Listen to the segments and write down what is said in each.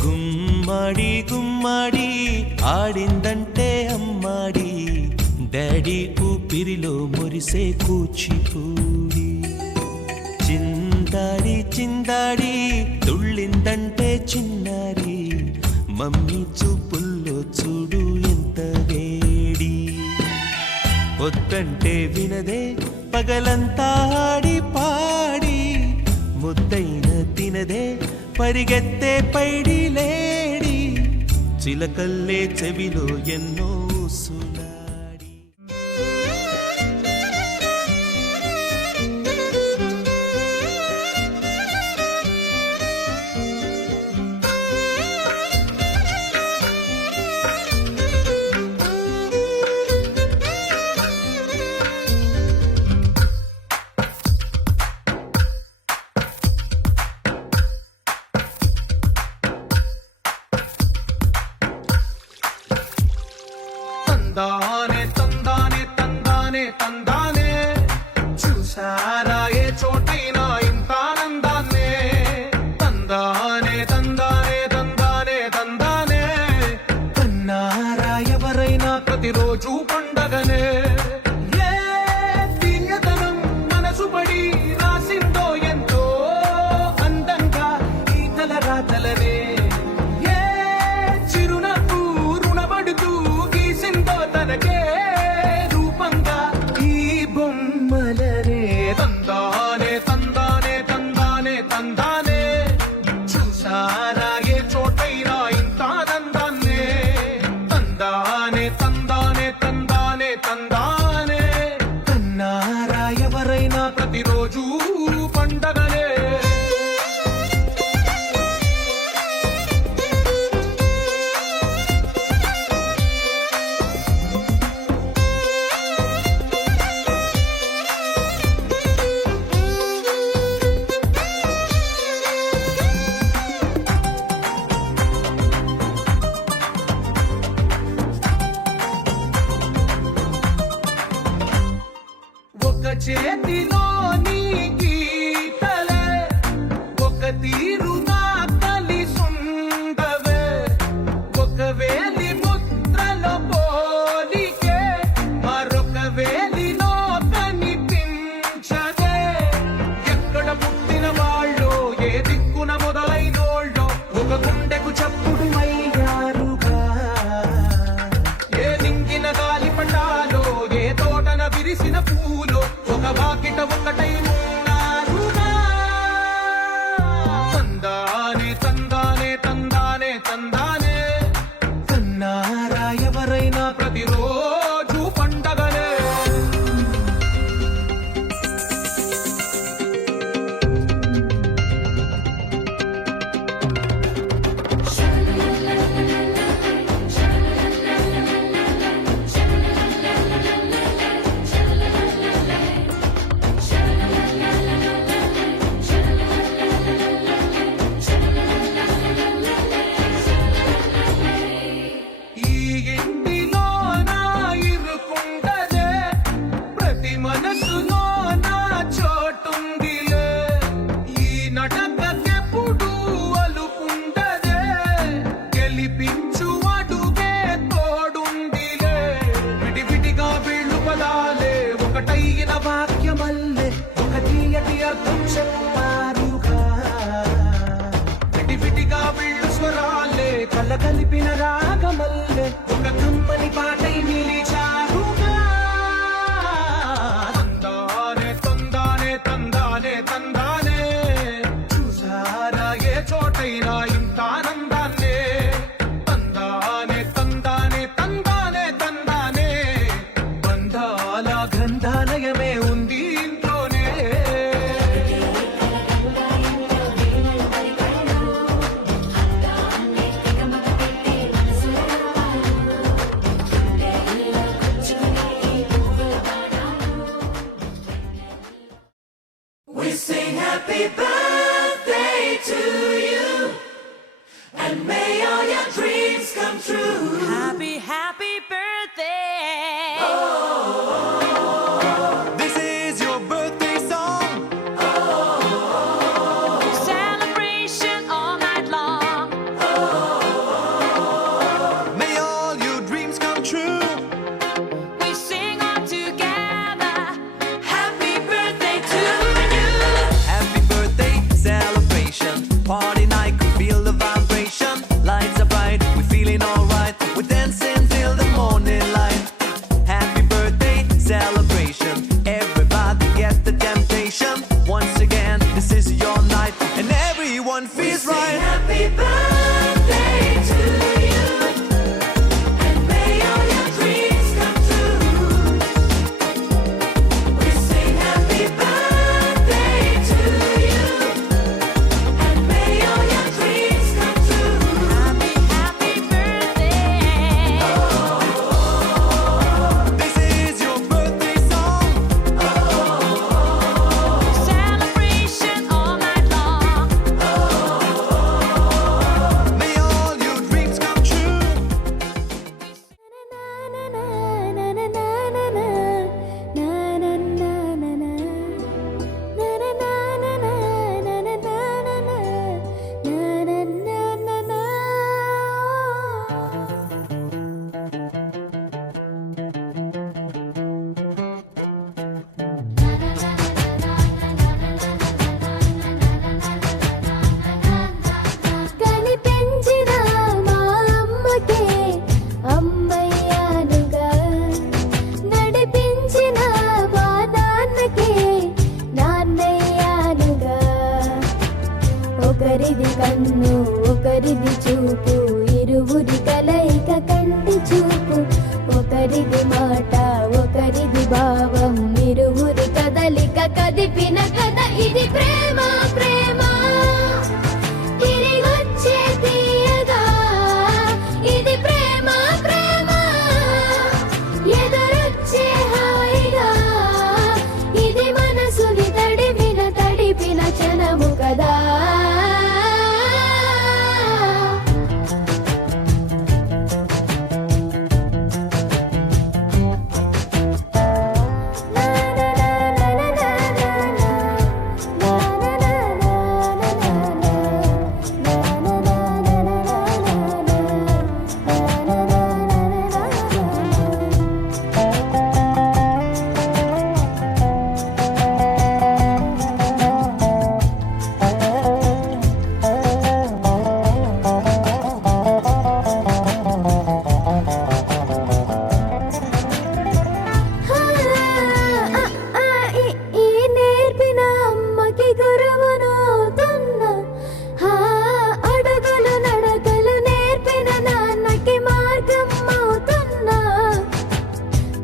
గుమ్మడి గుమ్మడి ఆడిందంటే అమ్మాడి, daddy ఊపిరిలో మురిసే కూచిపూడి. చిందాడి చిందాడి తుళ్ళిందంటే చిన్నారి, మమ్మీ చూపుల్లో చూడు ఎంత వేడి. వద్దంటే వినదే పగలంతా ఆడి పాడి, ముద్దైన తినదే పరిగెత్తే పైడి లేడి. చిలకల్లే చెవిలో ఎన్నో సులాడి. తందానే తందానే తందానే తందానే, చూసారా ఏ చోటైనా ఇంత ఆనందాన్నే. తందానే తందానే తందానే తందానే, కన్నారా ఎవరైనా ప్రతిరోజు పండగనే. ఏ దివ్యతనం మనసు పడి రాసిందో ఎంతో అందంగా ఈ తలరాతలనే. ఏ చిరునవ్వు రుణపడుతూ తనకే రూపంగా ఈ బొమ్మలనే. తందానే తందానే తందానే తందానే, చూసారా ఏ చోటైనా ఇంత ఆనందాన్నే. తందానే తందానే తందానే తందానే, కన్నారా ఎవరైనా ప్రతిరోజు పండగనే. ఒక చేతిలో నీ గీతలే, ఒక తీరుగా కలిసుండవే. ఒక వేలి ముద్రలో పోలికే మరొక వేలిలో కనిపించదే. ఎక్కడ పుట్టిన వాళ్ళో ఏ దిక్కున మొదలైనోళ్ళో ఒక గుండెకు చప్పుడు అయ్యారుగా. ఏ నింగిన గాలి పండాలో ఏ తోటన విరిసిన పూలో ఒక వాకిట ఒకటై ఉన్నారుగా. తందానే తందానే తందానే తందానే, కన్నారా ఎవరైనా ప్రతిరోజు పండగనే. happy birthday to you, and may all your dreams come true. Happy, happy birthday. This is your birthday song. Celebration all night long. May all your dreams come true. We sing all together. Happy birthday to you. Happy birthday celebration. Party night, could feel the vibration. Lights are bright, we're feeling alright. We're dancing till the morning light. Happy birthday celebration. Everybody get the temptation. Once again, this is your night, and everyone feels right. Happy birthday to you, and may all your dreams come true. We sing happy birthday to you, and may all your dreams come true. Happy, happy birthday. This is your birthday song. Celebration all night long. May all your dreams come true. కనిపించిన మా అమ్మకే అమ్మయ్యానుగా, నడిపించిన మా నాన్నకే నాన్నయ్యానుగా. ఒకరిది కన్ను ఒకరిది చూపు, ఇరువురి కలయిక కంటి చూపు. ఒకరిది మాట ఒకరిది భావం, ఇరువురి కదలిక కదిపిన కథ ఇది ప్రేమ ప్రేమ. తిరిగొచ్చే తీయగా ఇది ప్రేమ ప్రేమ. ఎదురొచ్చే హాయిగా ఇది మనసుని తడిపిన క్షణము కదా. ఈ నేర్పిన అమ్మకి గురువునవుతున్నా. అడుగులు నడకలు నేర్పిన నాన్నకి మార్గం అవుతున్నా.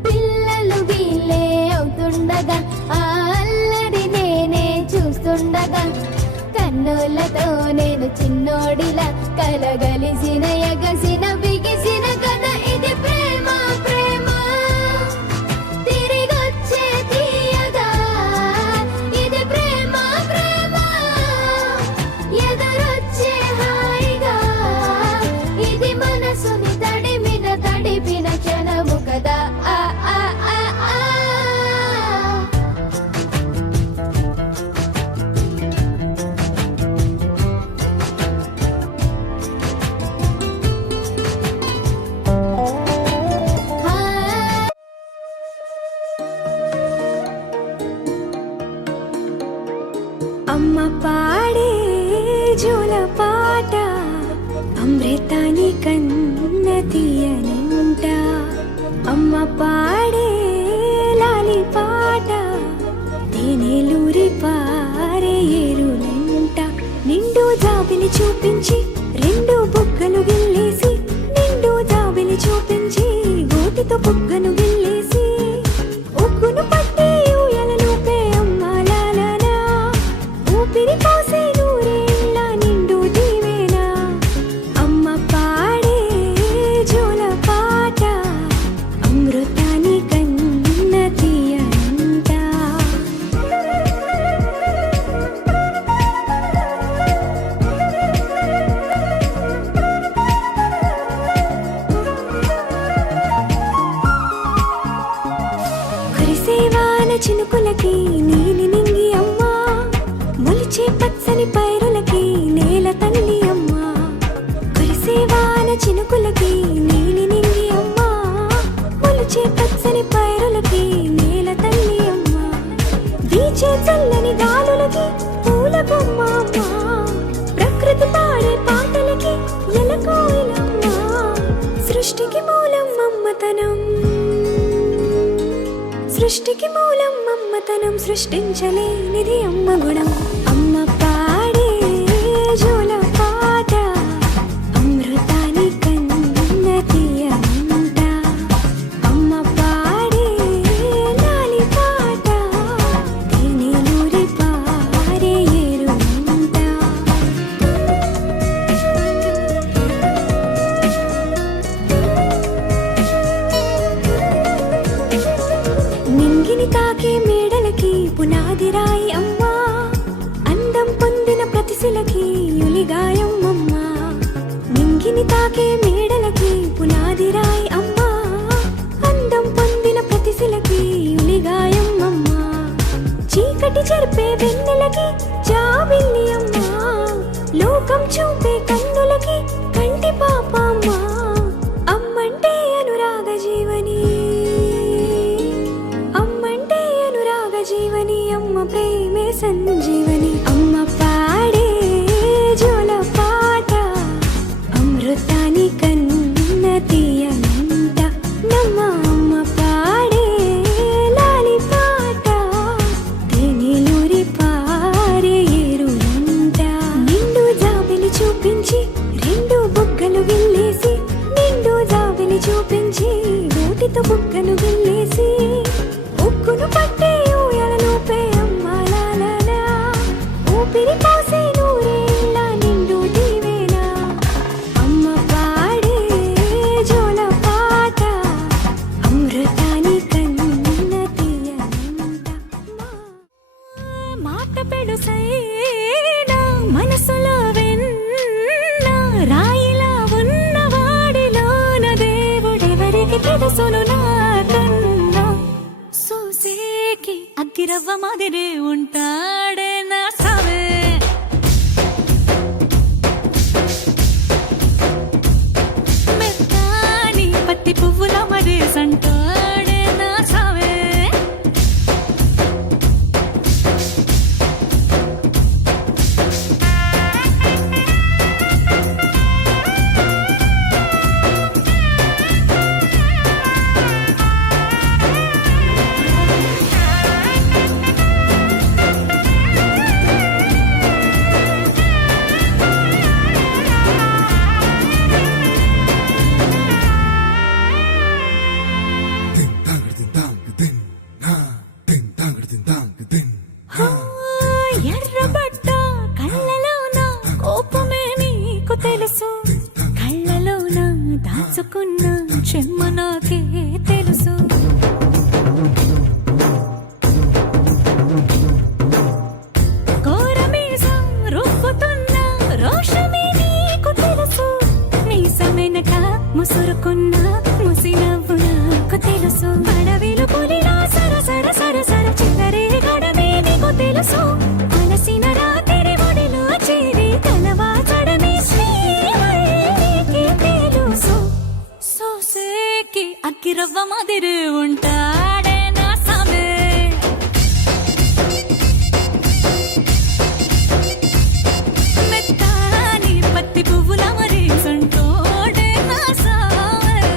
పిల్లలు వీళ్ళే అవుతుండగా ఆ అల్లరి నేనే చూస్తుండగా, కన్నులతో నేను చిన్నోడిలా కలగలిసిన ఎగసిన బిగిసిన కథ ఇది ప్రేమ ప్రేమ. తిరిగొచ్చే తీయగా ఇది ప్రేమ ప్రేమ. ఎదురొచ్చే హాయిగా ఇది మనసుని తడిపిన క్షణము కదా. ఆ ఆ ఆ ఆ. అమ్మ పాడే జోల పాట అమృతాని కన్న తీయనంట. అమ్మ పాడే లాలి పాట తేనెలూరి పారే ఏరులంట. నిండు జాబిలి చూపించి రెండు బుగ్గలు గిల్లేసి, నిండు జాబిలి చూపించి గోటితో బుగ్గను గిల్లేసి, ఉగ్గును పట్టి ఊయలలోపే అమ్మ లాలనా. ఊపిరి పోసే నూరేళ్ళ నిండు దీవెనా. అమ్మ పాడే జోల పాట అమృతాని కన్న తీయంట. చినుకులకి నీలి నింగి అమ్మా, మొలిచే పచ్చని పైరులకి నేల తల్లి అమ్మా. కురిసే వాన చినుకులకి నీలి నింగి అమ్మా, మొలిచే పచ్చని పైరులకి నేల తల్లి అమ్మా. వీచే చల్లని గాలులకి పూల బొమ్మ అమ్మా, ప్రకృతి పాడే పాటలకి ఎలకోయిలమ్మా. సృష్టికి మూలం మమ్మతనం, సృష్టికి మూలం మమ్మతనం, సృష్టించలేనిది అమ్మ గుణం. అమ్మ పాడే జోల పాట అమృతాని కన్న తీయమంట. అమ్మ పాడే లాలి పాట తేనెలూరి పారే ఏరుమంట. నింగిని తాకే మేడలకి పునాది రాయి అమ్మా, అందం పొందిన ప్రతిశిలకి యులిగాయం అమ్మా. నింగిని తాకే మేడలకి పునాది రాయి అమ్మా, అందం పొందిన ప్రతిశిలకి యులిగాయం అమ్మా. చీకటి చెరిపే వెన్నెలకి జాబిల్లి అమ్మా, లోకం చూపే కన్నులకి కంటి పాప అమ్మా. అమ్మంటే అనురాగ జీవని, అమ్మంటే అనురాగ జీవని, అమ్మ ప్రేమే సంజీవని. అమ్మ పాడే జోల పాట అమృతాని కన్న తీయనంట. నమ్మ అమ్మ పాడే లాలి పాట తేనెలూరి పారే ఏరునంట. నిండు జాబిలి చూపించి రెండు బుగ్గలు గిల్లేసి, నిండు జాబిలి చూపించి నోటితో బుగ్గను గిల్లేసి, ఉక్కును పట్టే ఊయలలోపే అమ్మాలాలా, ఊపిరి పోసే నూరేళ్ళ నిండు దీవేనా. అమ్మ పాడే జోల పాట అమృతాని కన్న తీయనంట. మాట పెడుసైనా మనసులో వెన్న, రాయిలా ఉన్నవాడిలోన దేవుడెవరికి తెలుసును నాకన్నా. సూసేకి అగ్గిరవ్వ మాదిరే ఉంటాడే నా సావే, మెత్తాని పత్తి పువ్వుల మరే సంటాడే నా సావే. ఎర్రబడ్డ కళ్ళలోన కోపమే నీకు తెలుసు, కళ్ళలోన దాచుకున్న చెమ్మ నాకే తెలుసు. కోరమీసం రుబ్బుతున్న రోషమే నీకు తెలుసు, మీసమెనక ముసురుకున్న ముసినవ్వు నాకు తెలుసు. అడవిలు పులిలా సర సర సర సర చిల్లరే గడమే నీకు తెలుసు, అలసిన రాత్రి ఒడిలో చేరి కలవాచడమే శ్రీవల్లికి తెలుసు. సోసేకి అగ్గిరవ్వ మాదిరి ఉంటాడే నా సామే, మెత్తాని పత్తి పువ్వుల మరీ సంటోడే నా సామే.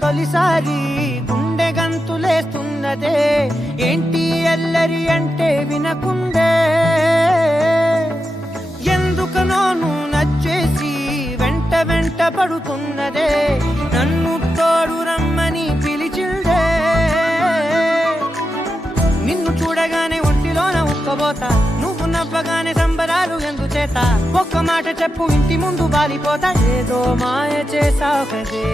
తొలిసారి గుండె గంతులేస్తున్నదే ఏంటి అల్లరి అంటే వినకుండే ఎందుకనో నువ్వు నచ్చేసి వెంట పడుతున్నదే నన్ను తోడు రమ్మని పిలిచిందే నిన్ను చూడగానే ఒంటిలోన ఉక్కబోతా నువ్వు నవ్వగానే సంబరాలు ఎందుచేత ఒక్క మాట చెప్పు ఇంటి ముందు బాలిపోతా ఏదో మాయ చేసావు కదే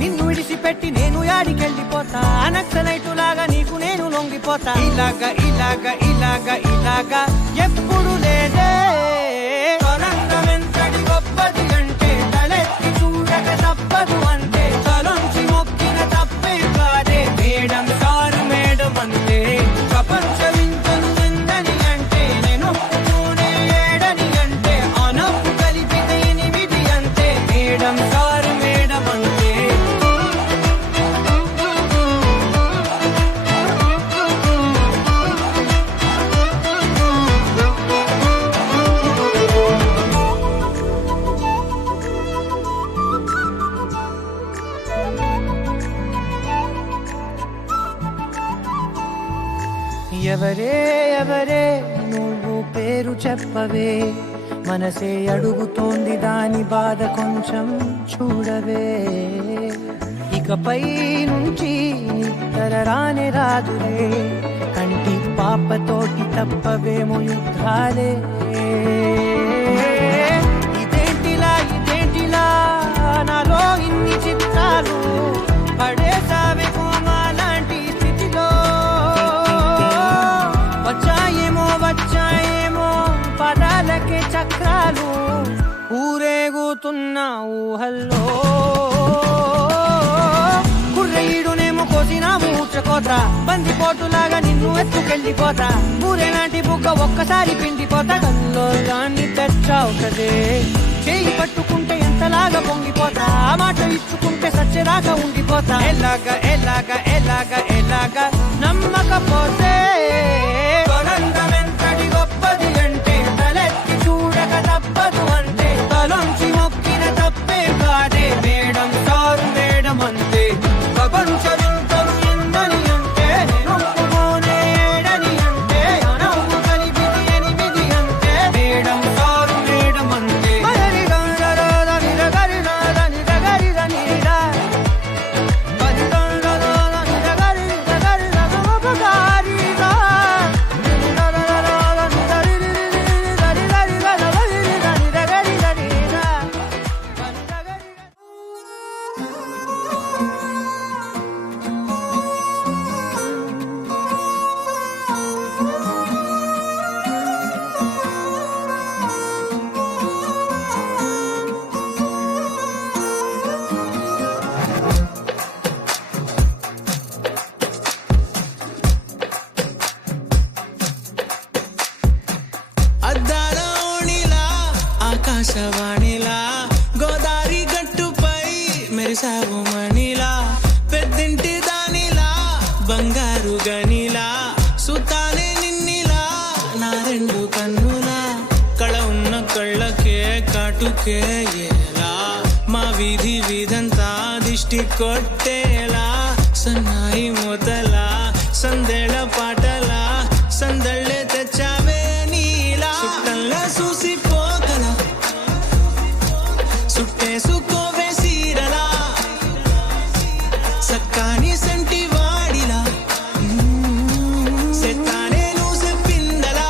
నిన్ను విడిచిపెట్టి నేను యాడికెళ్ళిపోతా నక్సలైటులాగా నీకు నేను లొంగిపోతా ఇలాగా ఎప్పుడు లేదే తొలంగమెంతటి గొప్పది అంటే తలెత్తి చూడక తప్పదు అంటే తలొంచి మొక్కిన తప్పే కాదే మేడం సారు మేడం అంటే ప్రపంచమింతను ఎందని అంటే నేను ఒప్పుకోనే ఏడని అంటే అనప్పు కలిపితే 8 అంతే మేడం సారు మేడం అంటే ఎవరే నువ్వు పేరు చెప్పవే మనసే అడుగుతోంది దాని బాధ కొంచెం చూడవే ఇకపై నుంచి నిద్ర రాదులే కంటి పాపతోటి తప్పవేమో యుద్ధాలే ఇదేంటిలా నాలో ఇన్ని చిత్రాలు పడేసావే కోమాలాంటి స్థితిలో వచ్చాయేమో పదాలకే చక్రాలు ఊరేగుతున్న ఊహల్లో కుర్రయ్యుడునేమో కోసిన ఊచకోత బందిపోటులాగా నిన్ను ఎత్తుకెళ్ళిపోతా ఊరేలాంటి బుగ్గ ఒక్కసారి పిండిపోతా కల్లో దాన్ని తెచ్చావు కదే చేయి పట్టుకుంటే ఎంతలాగా పొంగిపోతా ఆ మాట ఇచ్చుకుంటే సచ్చేదాకా ఉండిపోతా ఎలాగా నమ్మకపోతే తొలంగమెంతటి గొప్పది అంటే తలెత్తి చూడక తప్పదు అంటే తలొంచి మొక్కిన తప్పే కాదే మేడం సారు మేడం అంతే ప్రపంచమింతను ఎందని అంటే నొప్పుకోనే ఏడని అంటే అనవు కలిపిది 8 అంతే మేడం సారు మేడం అంతే అద్దాల ఓణిలా ఆకాశవాణిలా గోదారి గట్టుపై మెరిసావు మణిలా పెద్దింటి దానిలా బంగారు గనిలా సుతానే నిన్నిలా నా 2 కన్నులా కళ ఉన్న కళ్ళకే కాటుకే ఎలా మా వీధంతా దిష్టి కొట్టేలా సన్నాయి మొదలా సందేళ పాటలా సందళ్ళే తెచ్చావే నీలా సుట్టల్లా చూసిపోగల సుట్టేసుకోవే సీరలా సక్కాని సంటి వాడిలా సెత్తానే నువ్వు చెప్పిందలా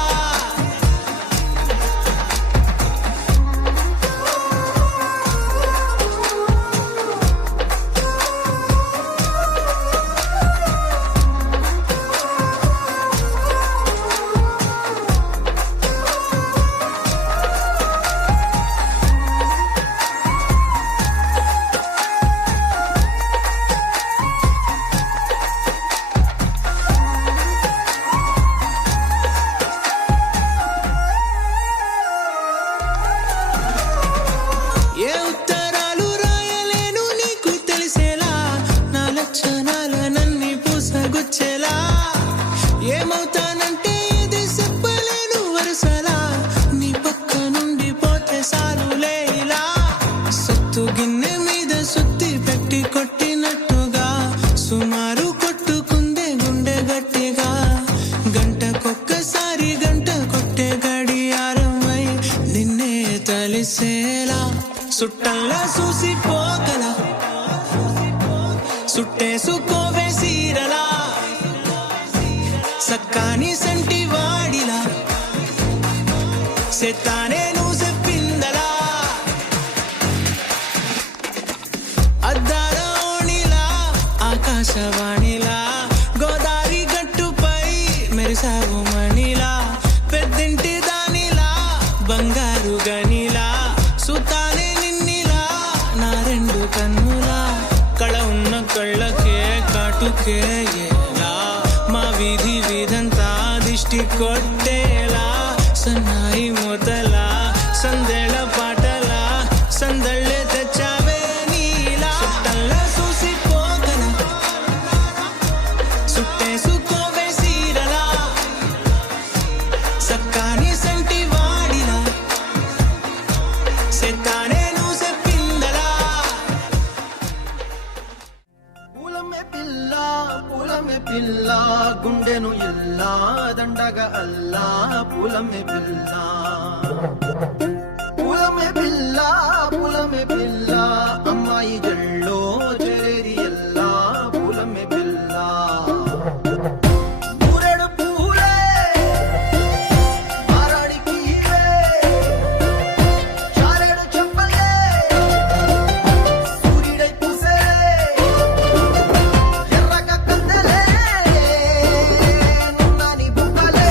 సుట్టల్లా చూసిపోగల సుట్టేసుకోవే సీరలా సక్కాని సంటి వాడిలా సెత్తానే నువ్వు చెప్పిందలా అద్దాల ఓణిలా ఆకాశవాణిలా గోదావరి గట్టుపై మెరిసావు మణిలా పెద్దింటి దానిలా బంగారు గనిలా సుతానే నిన్నిలా నా రెండు కన్నులా కళ ఉన్న కళ్ళకే కాటుకే ఏలా మా వీధి వీధంతా దిష్టి కొట్టేలా సన్నాయి మూతలా సందేళ పాటలా సందళ్ళే తెచ్చావే నీలా సుట్టల్లా చూసిపోగల సుట్టేసుకోవే సీరలా సక్కాని సంటి వాడిలా సెత్తానే నువ్వు చెప్పిందలా పూలమే పిల్ల గుండెను ఇల్లా దండగ అల్లా పూలమే పిల్ల అమ్మాయి జల్లో చెరేది ఎల్లా పూలమే పిల్ల ఊరెడు పూలే మారాడికి చారెడు చెప్పలే సూర్యుడై పూసే ఎర్రగ కందలే నున్నాని బుక్కలే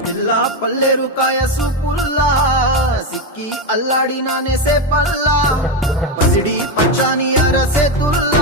పిల్ల పల్లెరు కాయ సూపుల్లా సిక్కి అల్లాడి నానేసే పల్లా పసిడి పచ్చాని అరసే తుల్లా